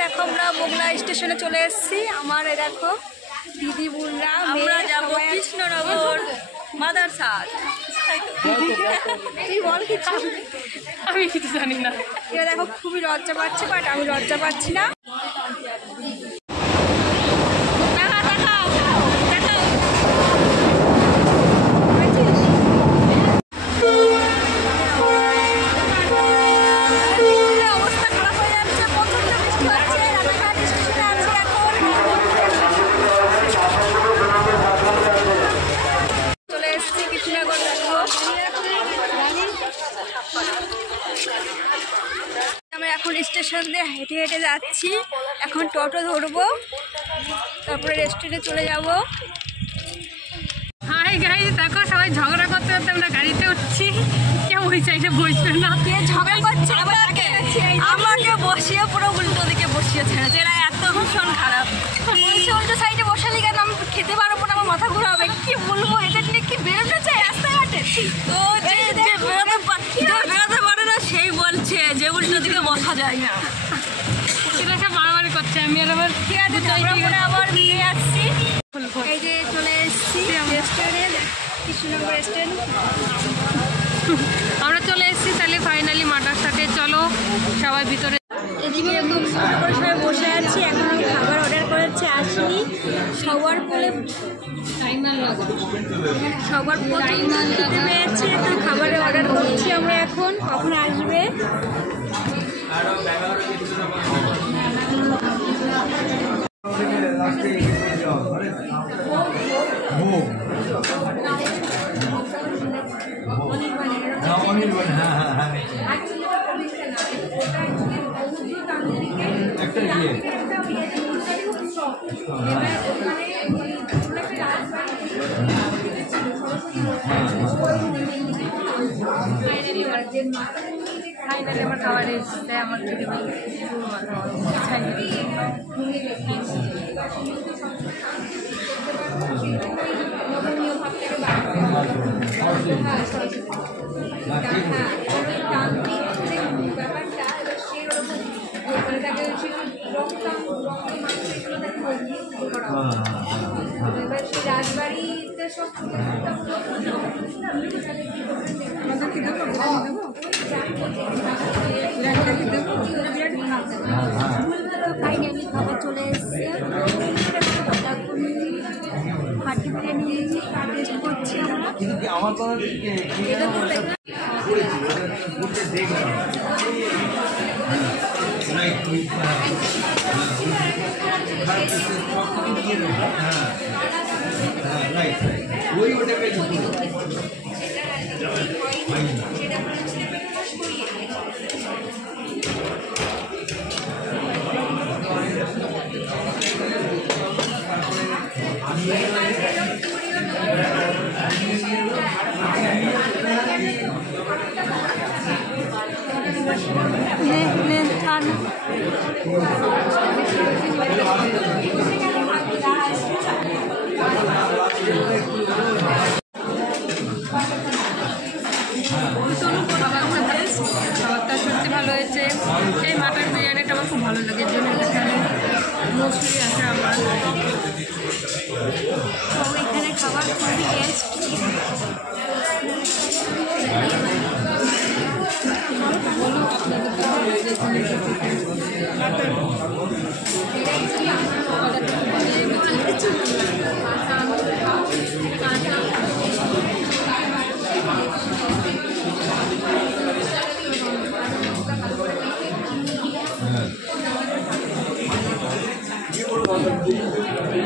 দেখো আমরা মোগলা স্টেশনে চলে এসেছি। আমার দেখো দিদি বোনরা, আমরা যাবো কৃষ্ণনগর মাদারসা। তুই বল কিছু। আমি কিছু জানি না। এরা দেখো খুবই লজ্জা পাচ্ছে, বাট আমি লজ্জা পাচ্ছি না। আমরা এখন স্টেশন দিয়ে হেঁটে হেঁটে যাচ্ছি। এখন টোটো ধরবো, তারপরে রেস্টুরেন্টে চলে যাব। হাই গাইস, দেখো সবাই ঝগড়া করতে করতে আমরা গাড়িতে উঠছি। কেউ ওই সাইডে বসবে না। কে ঝগড়া করছে? আমাকে বসিয়ে পুরো উল্টো দিকে বসিয়ে ছেড়েছে। এরা এত ভীষণ খারাপ। বলছে উল্টো সাইডে বসালি কেন? আমি খেতে পারবো না, আমার মাথা ঘোরাবে। কি বলবো, এদের নিয়ে কি বেরোতে চাই রাস্তাঘাটে? তো যে বেরোতে পারে না সেই বলছে যে উল্টো দিকে বসা যায় না। সেটা সব মারামারি করছে। আমি আর আবার ঠিক আছে, তারপরে আবার নিয়ে আসছি। এই যে চলে এসেছি রেস্টুরেন্ট, কৃষ্ণনগর রেস্টুরেন্ট। আমরা চলে এসেছি তাহলে ফাইনালি মাদারসাতে। চলো সবাই ভিতরে। এদিকে খুব সুন্দর করে সবাই বসে আছি। এখন খাবার অর্ডার করেছে, আসেনি। সবার বলে সবার খেতে পেয়েছে, তো খাবারের অর্ডার করছি আমরা এখন, কখন আসবে। ফাইনালি আমার খাবার এসেছে। আমার খেতে রাজবাড়িতে সব ফাইনালি খাবার চলে এসছে। হাঁটি বিরিয়ানি নিয়েছি, টেস্ট করছি আমরা। খাবারটা সত্যি ভালো হয়েছে। এই মাটন বিরিয়ানিটা আমার খুব ভালো লাগে, এর জন্য এখানে মৌসুমি আছে আমার। তো এখানে খাবার খুবই টেস্ট। বলো আপনাদের